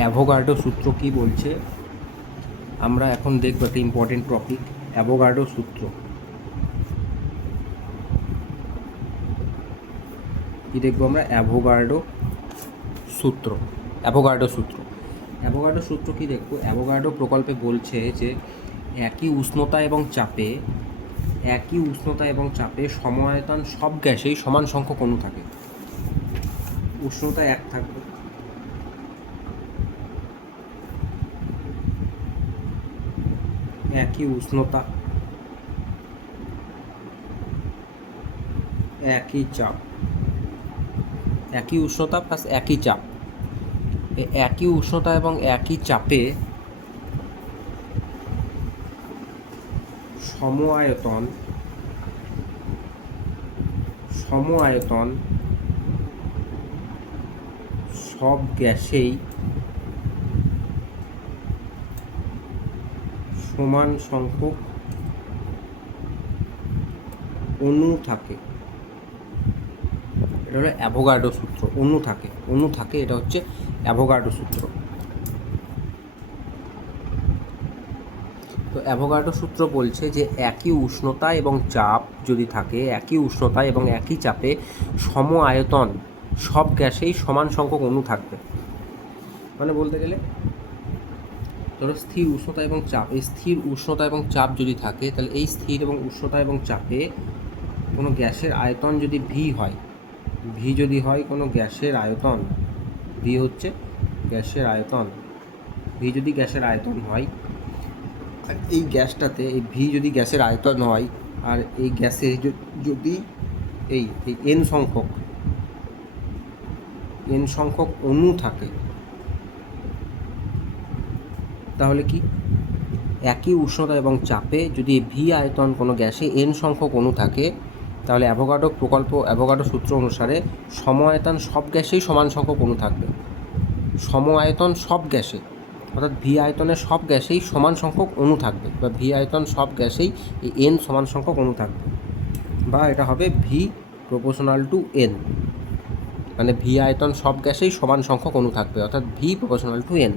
Avogadro সূত্র কি বলছে আমরা এখন দেখব। একটা ইম্পর্টেন্ট টপিক, অ্যাভোগাড্রো সূত্র কি দেখবো আমরা? অ্যাভোগাড্রো সূত্র অ্যাভোগাড্রো সূত্র কি দেখবো? অ্যাভোগাড্রো প্রকল্পে বলছে যে একই উষ্ণতা এবং চাপে সমায়তন সব গ্যাসেই সমান সংখ্যক অণু থাকে। উষ্ণতা এক থাকবে, একই উষ্ণতা একই চাপ, একই উষ্ণতা প্লাস একই চাপ। একই উষ্ণতা এবং একই চাপে সম আয়তন সব গ্যাসেই সমান সংখ্যক অণু থাকে। এটা হলো অ্যাভোগাড্রো সূত্র। অণু থাকে, এটা হচ্ছে অ্যাভোগাড্রো সূত্র। তো অ্যাভোগাড্রো সূত্র বলছে যে একই উষ্ণতা এবং চাপ যদি থাকে, একই উষ্ণতা এবং একই চাপে সম আয়তন সব গ্যাসেই সমান সংখ্যক অণু থাকবে। মানে বলতে গেলে ধরো স্থির উষ্ণতা এবং চাপ, এই স্থির উষ্ণতা এবং চাপ যদি থাকে, তাহলে এই স্থির এবং উষ্ণতা এবং চাপে কোনো গ্যাসের আয়তন যদি ভি যদি হয় কোনো গ্যাসের আয়তন, ভি হচ্ছে গ্যাসের আয়তন, ভি যদি গ্যাসের আয়তন হয়, আর এই গ্যাসটাতে এই ভি যদি গ্যাসের আয়তন হয়, আর এই গ্যাসে যদি এই এন সংখ্যক অণু থাকে, তাহলে কি একই উষ্ণতা এবং চাপে যদি ভি আয়তন কোনো গ্যাসে এন সংখ্যক অণু থাকে, তাহলে অ্যাভোগাড্রো সূত্র অনুসারে সম আয়তন সব গ্যাসেই সমান সংখ্যক অণু থাকবে। সম আয়তন সব গ্যাসে, অর্থাৎ ভি আয়তনের সব গ্যাসেই সমান সংখ্যক অণু থাকবে, বা ভি আয়তন সব গ্যাসেই এই এন সমান সংখ্যক অণু থাকবে, বা এটা হবে ভি প্রপোর্শনাল টু এন। মানে ভি আয়তন সব গ্যাসেই সমান সংখ্যক অণু থাকবে, অর্থাৎ ভি প্রপোর্শনাল টু এন।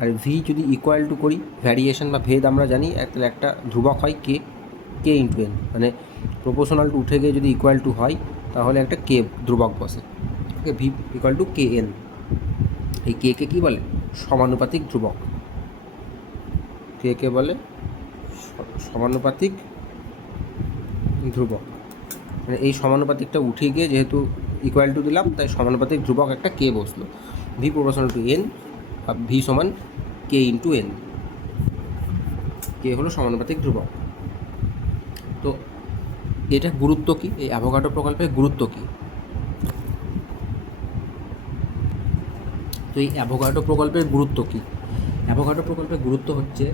আর ভি যদি ইকুয়াল টু করি, ভ্যারিয়েশন বা ভেদ আমরা জানি, তাহলে একটা ধ্রুবক হয় কে ইন্টু এন। মানে প্রপোর্শনাল টু উঠে গিয়ে যদি ইকুয়াল টু হয়, তাহলে একটা কে ধ্রুবক বসে। Okay, V equal to K N. এই কে কী বলে? সমানুপাতিক ধ্রুবক। কে বলে সমানুপাতিক ধ্রুবক। মানে এই সমানুপাতিকটা উঠে গিয়ে যেহেতু ইকুয়াল টু দিলাম, তাই সমানুপাতিক ধ্রুবক একটা কে বসলো। V proportional to N, V সমান কে ইন্টু এন। কে হলো সমানুপাতিক ধ্রুবক। তো এটা গুরুত্ব কি? এই অ্যাভোগাড্রো প্রকল্পের গুরুত্ব কি? তো এই অ্যাভোগাড্রো প্রকল্পের গুরুত্ব কি? অ্যাভোগাড্রো প্রকল্পের গুরুত্ব হচ্ছে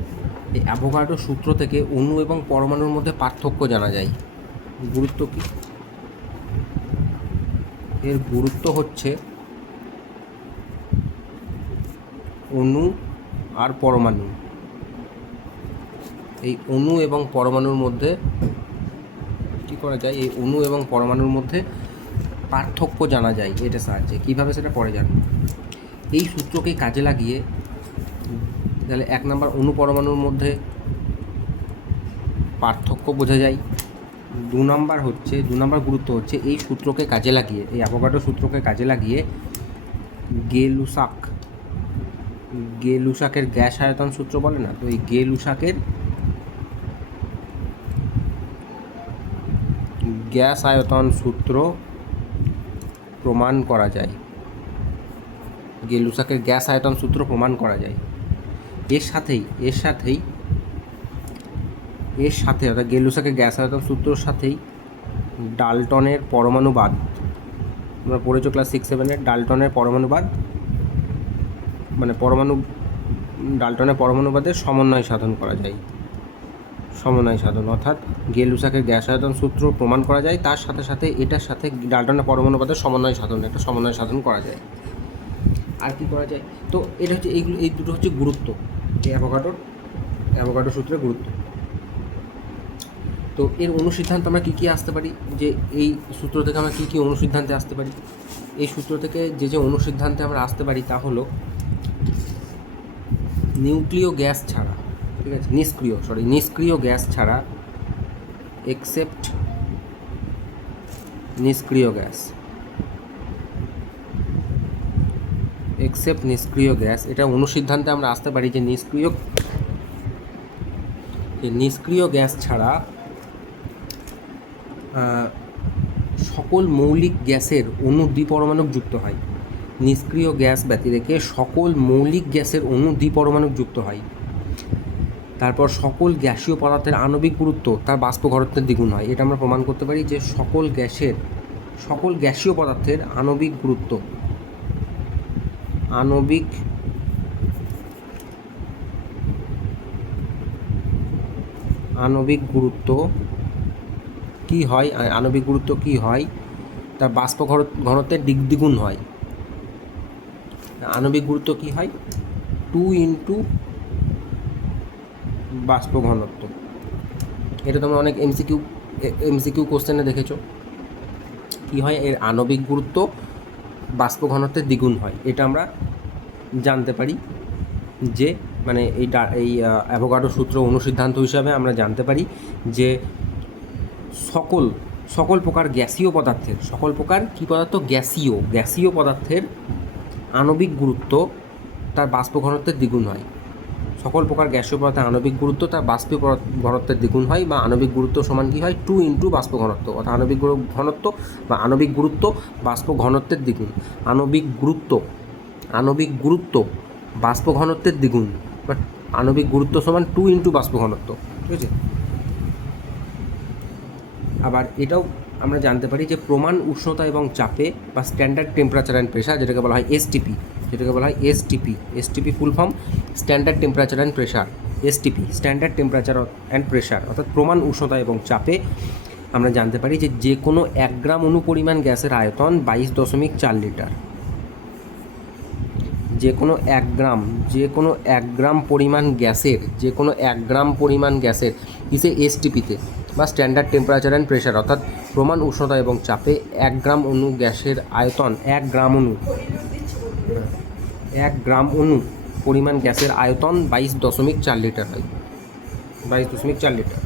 এই অ্যাভোগাড্রো সূত্র থেকে অণু এবং পরমাণুর মধ্যে পার্থক্য জানা যায়। গুরুত্ব কি? এর গুরুত্ব হচ্ছে অণু আর পরমাণু, এই অণু এবং পরমাণুর মধ্যে কী করা যায়? এই অণু এবং পরমাণুর মধ্যে পার্থক্য জানা যায় এটা সাহায্যে। কীভাবে সেটা পরে জানব। এই সূত্রকে কাজে লাগিয়ে তাহলে 1 নম্বর অণু পরমাণুর মধ্যে পার্থক্য বোঝা যায়। 2 নম্বর গুরুত্ব হচ্ছে এই সূত্রকে কাজে লাগিয়ে, এই অ্যাভোগাড্রো সূত্রকে কাজে লাগিয়ে গে লুসাকের গ্যাস আয়তন সূত্র বলে না, তো এই গে লুসাকের গ্যাস আয়তন সূত্র প্রমাণ করা যায়। গে লুসাকের গ্যাস আয়তন সূত্র প্রমাণ করা যায়। এর সাথে অর্থাৎ গে লুসাকের গ্যাস আয়তন সূত্রের সাথেই ডাল্টনের পরমাণুবাদ, আমরা পড়েছো ক্লাস 6-7-এর ডাল্টনের পরমাণুবাদ, মানে ডাল্টনের পরমাণুবাদের সমন্বয় সাধন করা যায়। অর্থাৎ গে লুসাকের গ্যাস আয়তন সূত্র প্রমাণ করা যায়, তার সাথে সাথে এটার সাথে ডাল্টনের পরমাণুবাদের সমন্বয় সাধন করা যায়। আর কি করা যায়? তো এটা হচ্ছে এই দুটো হচ্ছে গুরুত্ব, এই অ্যাভোগাড্রো সূত্রের গুরুত্ব। তো এর অনুসিদ্ধান্ত আমরা কী আসতে পারি, যে এই সূত্র থেকে আমরা কী অনুসিদ্ধান্তে আসতে পারি? এই সূত্র থেকে যে অনুসিদ্ধান্তে আমরা আসতে পারি তা হলো নিউক্লিয় গ্যাস ছাড়া, ঠিক আছে, নিষ্ক্রিয় গ্যাস ছাড়া, এক্সেপ্ট নিষ্ক্রিয় গ্যাস, এটা অনুসিদ্ধান্তে আমরা আসতে পারি যে নিষ্ক্রিয় গ্যাস ছাড়া সকল মৌলিক গ্যাসের অণু দ্বিপরমাণুক যুক্ত হয়। নিষ্ক্রিয় গ্যাস ব্যতিরেকে সকল মৌলিক গ্যাসের অণু দ্বিপরমাণুক যুক্ত হয়। তারপর সকল গ্যাসীয় পদার্থের আণবিক গুরুত্ব তার বাষ্প ঘনত্বের দ্বিগুণ হয়। এটা আমরা প্রমাণ করতে পারি যে সকল গ্যাসীয় পদার্থের আণবিক গুরুত্ব কি হয়, তার বাষ্প ঘনত্বের দ্বিগুণ হয়। আণবিক গুরুত্ব কি হয়? 2 ইন্টু বাষ্প ঘনত্ব। এটা তোমরা অনেক এমসিকিউ কোশ্চেনে দেখেছো। কি হয়? এর আণবিক গুরুত্ব বাষ্প ঘনত্বের দ্বিগুণ হয়। এটা আমরা জানতে পারি যে মানে এই অ্যাভোগাড্রো সূত্র অনুসিদ্ধান্ত হিসাবে আমরা জানতে পারি যে সকল প্রকার গ্যাসীয় পদার্থের গ্যাসীয় পদার্থের আণবিক গুরুত্ব তার বাষ্প ঘনত্বের দ্বিগুণ হয়। সকল প্রকার গ্যাসীয় পদার্থের আণবিক গুরুত্ব তার বাষ্প ঘনত্বের দ্বিগুণ হয়, বা আণবিক গুরুত্ব সমান কি হয়? 2 ইন্টু বাষ্প ঘনত্ব, অর্থাৎ আণবিক গুরুত্ব বাষ্প ঘনত্বের দ্বিগুণ। আণবিক গুরুত্ব বাষ্প ঘনত্বের দ্বিগুণ, বাট আণবিক গুরুত্ব সমান 2 ইন্টু বাষ্প ঘনত্ব, ঠিক আছে। আবার এটাও আমরা জানতে পারি যে প্রমাণ উষ্ণতা এবং চাপে বা স্ট্যান্ডার্ড টেম্পারেচার অ্যান্ড প্রেশার, যেটাকে বলা হয় STP full form standard temperature and pressure, standard temperature and pressure, অর্থাৎ প্রমাণ উষ্ণতা এবং চাপে আমরা জানতে পারি যে কোনো 1 গ্রাম অণু পরিমাণ গ্যাসের আয়তন 22.4 লিটার। যে কোনো এক গ্রাম পরিমাণ গ্যাসের কিসে? এসটিপিতে বা স্ট্যান্ডার্ড টেম্পারেচার অ্যান্ড প্রেশার, অর্থাৎ প্রমাণ উষ্ণতা এবং চাপে 1 গ্রাম অণু গ্যাসের আয়তন 1 গ্রাম অণু পরিমাণ গ্যাসের আয়তন 22.4 লিটার হয়, 22.4 লিটার।